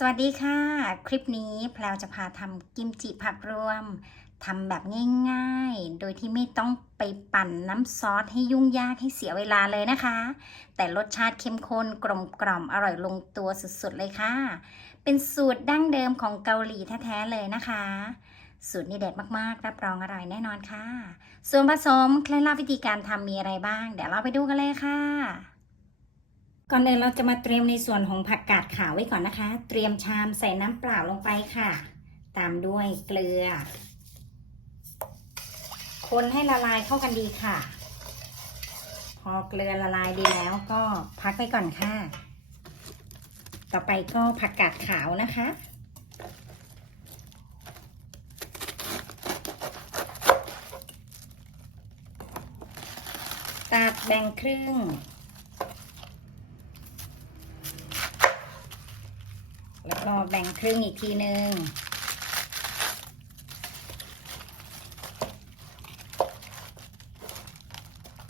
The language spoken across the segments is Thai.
สวัสดีค่ะ คลิปนี้แพลวจะพาทำกิมจิผักรวมทำแบบง่ายๆ โดยที่ไม่ต้องไปปั่นน้ำซอสให้ยุ่งยากให้เสียเวลาเลยนะคะ แต่รสชาติเข้มข้นกลมกล่อมอร่อยลงตัวสุดๆเลยค่ะ เป็นสูตรดั้งเดิมของเกาหลีแท้ๆเลยนะคะ สูตรนี้เด็ดมากๆ รับรองอร่อยแน่นอนค่ะ ส่วนผสมเคล็ดลับวิธีการทำมีอะไรบ้าง เดี๋ยวเราไปดูกันเลยค่ะ ก่อนอื่นเราจะมาเตรียมในส่วนของผักกาดขาวไว้ก่อนนะคะ เตรียมชามใส่น้ำเปล่าลงไปค่ะ ตามด้วยเกลือ คนให้ละลายเข้ากันดีค่ะ พอเกลือละลายดีแล้วก็พักไว้ก่อนค่ะ ต่อไปก็ผักกาดขาวนะคะตัดแบ่งครึ่ง แล้ว ก็แบ่งครึ่งอีกทีหนึ่ง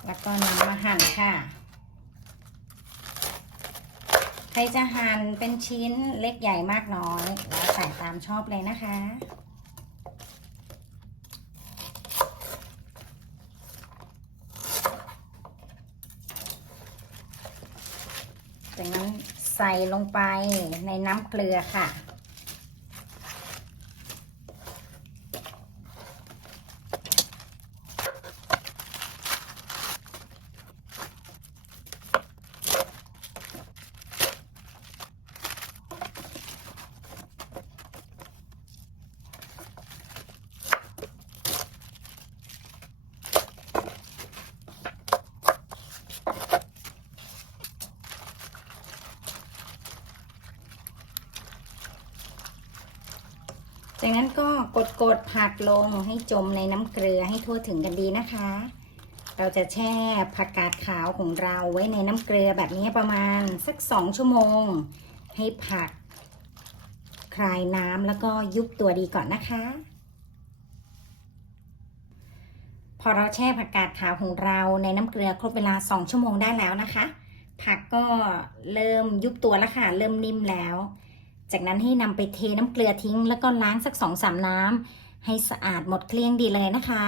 แล้วก็นำมาหั่นค่ะ ใครจะหั่นเป็นชิ้นเล็กใหญ่มากน้อย แล้วใส่ตามชอบเลยนะคะจากนั้น ใส่ลงไปในน้ำเกลือค่ะ จากนั้นก็กดกดผักลงให้จมในน้ำเกลือให้ทั่วถึงกันดีนะคะ เราจะแช่ผักกาดขาวของเราไว้ในน้ำเกลือแบบนี้ประมาณสักสองชั่วโมง ให้ผักคลายน้ำแล้วก็ยุบตัวดีก่อนนะคะ พอเราแช่ผักกาดขาวของเราในน้ำเกลือครบเวลา2ชั่วโมงได้แล้วนะคะ ผักก็เริ่มยุบตัวแล้วค่ะ เริ่มนิ่มแล้ว จากนั้นให้นำไปเทน้ำเกลือทิ้ง แล้วก็ล้างสักสองสามน้ำให้สะอาดหมดเกลี้ยงดีเลยนะคะ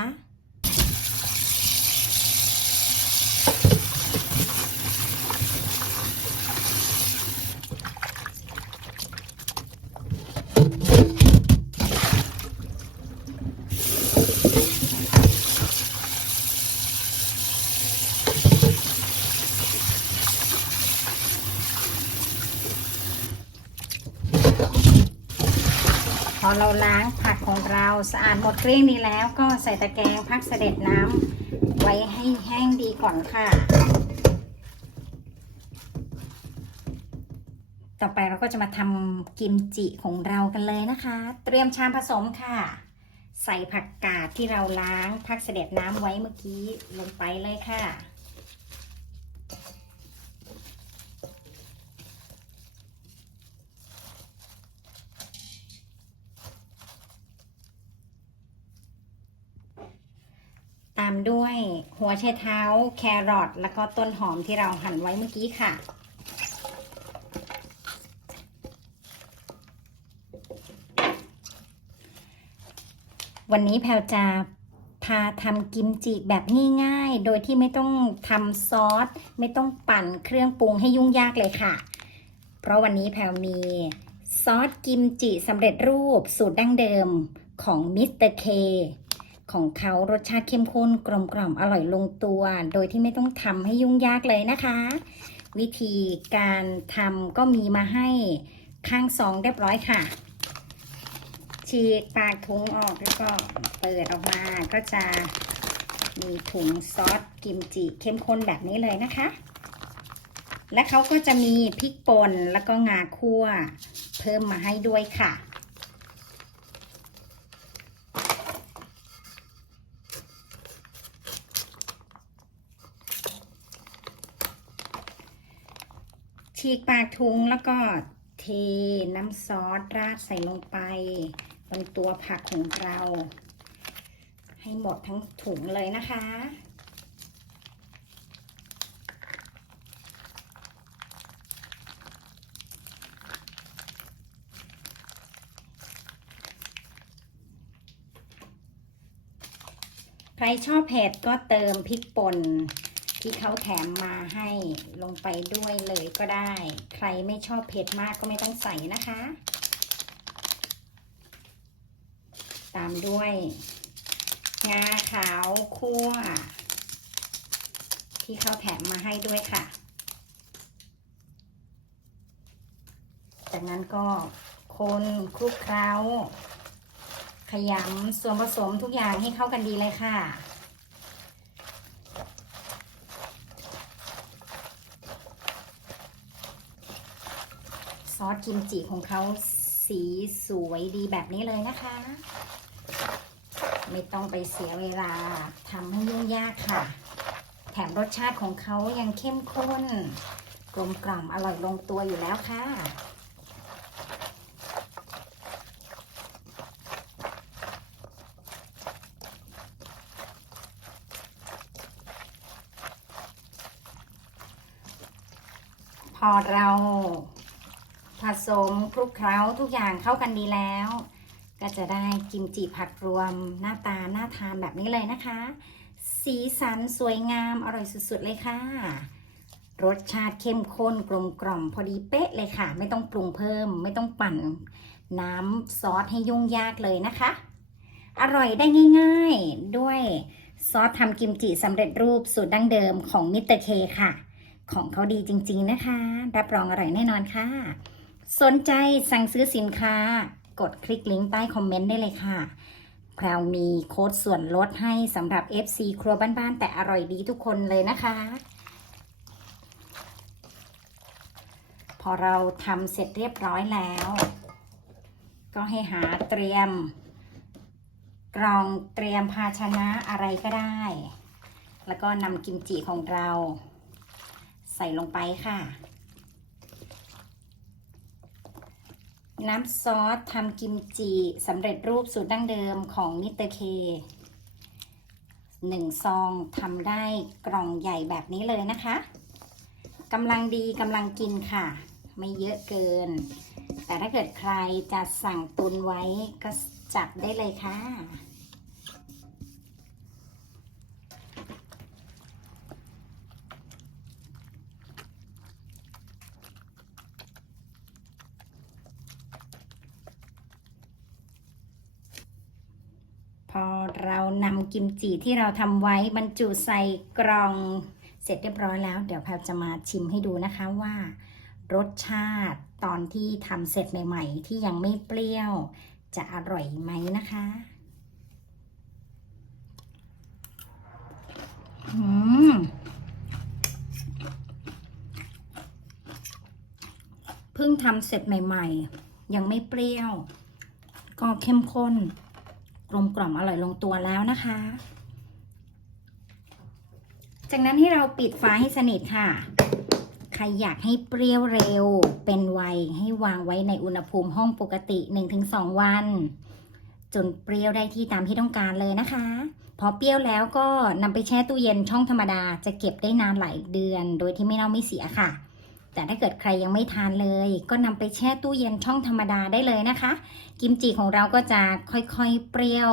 เราล้างผักของเราสะอาดหมดเกลี้ยงดีแล้วก็ใส่ตะแกรงพักเสด็จน้ำไว้ให้แห้งดีก่อนค่ะ ต่อไปเราก็จะมาทำกิมจิของเรากันเลยนะคะ เตรียมชามผสมค่ะ ใส่ผักกาดที่เราล้างพักเสด็จน้ำไว้เมื่อกี้ลงไปเลยค่ะามด้วยหัวไชเท้าแครอทแล้วก็ต้นหอมที่เราหั่นไว้เมื่อกี้ค่ะ วันนี้แพลจะพาทำกิมจิแบบง่ายๆ โดยที่ไม่ต้องทำซอส ไม่ต้องปั่นเครื่องปรุงให้ยุ่งยากเลยค่ะ เพราะวันนี้แพลมีซอสกิมจิสำเร็จรูปสูตรดั้งเดิมของมิสเตอร์เค ของเขารสชาติเข้มข้นกลมกล่อมอร่อยลงตัว โดยที่ไม่ต้องทำให้ยุ่งยากเลยนะคะ วิธีการทำก็มีมาให้ข้างซองเรียบร้อยค่ะ ฉีกปากถุงออกแล้วก็เปิดออกมาก็จะมีถุงซอสกิมจิเข้มข้นแบบนี้เลยนะคะ และเขาก็จะมีพริกป่นแล้วก็งาคั่ว เพิ่มมาให้ด้วยค่ะ ฉีกปากถุงแล้วก็เทน้ำซอสราดใส่ลงไปบนตัวผักของเรา ให้หมดทั้งถุงเลยนะคะใครชอบเผ็ดก็เติมพริกป่น ที่เขาแถมมาให้ลงไปด้วยเลยก็ได้ ใครไม่ชอบเผ็ดมากก็ไม่ต้องใส่นะคะ ตามด้วยงาขาวคั่ว ที่เขาแถมมาให้ด้วยค่ะ จากนั้นก็คนคลุกเคล้า ขยำส่วนผสมทุกอย่างให้เข้ากันดีเลยค่ะ ซอสกิมจิของเขาสีสวยดีแบบนี้เลยนะคะ ไม่ต้องไปเสียเวลาทำให้ยุ่งยากค่ะ แถมรสชาติของเขายังเข้มข้น กลมกล่อมอร่อยลงตัวอยู่แล้วค่ะพอเรา ผสมคลุกเคล้าทุกอย่างเข้ากันดีแล้ว ก็จะได้กิมจิผัดรวมหน้าตาหน่าทานแบบนี้เลยนะคะ สีสันสวยงามอร่อยสุดๆเลยค่ะ รสชาติเข้มข้นกลมกล่อมพอดีเป๊ะเลยค่ะ ไม่ต้องปรุงเพิ่ม ไม่ต้องปั่นน้ำซอสให้ยุ่งยากเลยนะคะ อร่อยได้ง่ายๆด้วยซอสทำกิมจิสำเร็จรูปสูตรดั้งเดิมของมิสเตอร์เคค่ะ ของเขาดีจริงๆนะคะ รับรองอร่อยแน่นอนค่ะ สนใจสั่งซื้อสินค้า กดคลิกลิงก์ใต้คอมเมนต์ได้เลยค่ะเรามีโค้ดส่วนลดให้สำหรับ FC ครัวบ้านๆแต่อร่อยดีทุกคนเลยนะคะ พอเราทำเสร็จเรียบร้อยแล้ว ก็ให้หาเตรียม กรองเตรียมภาชนะอะไรก็ได้ แล้วก็นำกิมจิของเรา ใส่ลงไปค่ะ น้ำซอสทำกิมจิสำเร็จรูปสูตรดั้งเดิมของมิสเตอร์เคหนึ่งซองทำได้กล่องใหญ่แบบนี้เลยนะคะกำลังดีกำลังกินค่ะ ไม่เยอะเกิน แต่ถ้าเกิดใครจะสั่งตุนไว้ก็จับได้เลยค่ะ พอ เรานำกิมจิที่เราทำไว้บรรจุใส่กล่องเสร็จเรียบร้อยแล้ว เดี๋ยวแพลจะมาชิมให้ดูนะคะว่า รสชาติตอนที่ทำเสร็จใหม่ๆ ที่ยังไม่เปรี้ยว จะอร่อยไหมนะคะอืมเพิ่งทำเสร็จใหม่ๆ ยังไม่เปรี้ยว ก็เข้มข้น กลมกล่อมอร่อยลงตัวแล้วนะคะ จากนั้นให้เราปิดฝาให้สนิทค่ะ ใครอยากให้เปรี้ยวเร็ว เป็นไวให้วางไว้ในอุณหภูมิห้องปกติ 1-2 วัน จนเปรี้ยวได้ที่ตามที่ต้องการเลยนะคะ พอเปรี้ยวแล้วก็นำไปแช่ตู้เย็นช่องธรรมดาจะเก็บได้นานหลายเดือน โดยที่ไม่เน่าไม่เสียค่ะ แต่ถ้าเกิดใครยังไม่ทานเลย ก็นำไปแช่ตู้เย็นช่องธรรมดาได้เลยนะคะ กิมจิของเราก็จะค่อยๆเปรี้ยว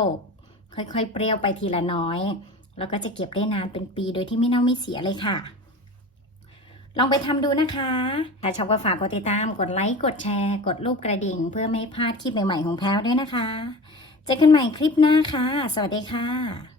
ค่อยๆเปรี้ยวไปทีละน้อย แล้วก็จะเก็บได้นานเป็นปีโดยที่ไม่เน่าไม่เสียเลยค่ะ ลองไปทำดูนะคะ ถ้าชอบก็ฝากกดติดตาม กดไลค์ กดแชร์ กดรูปกระดิ่ง เพื่อไม่พลาดคลิปใหม่ๆของแพลวด้วยนะคะ เจอกันใหม่คลิปหน้าค่ะ สวัสดีค่ะ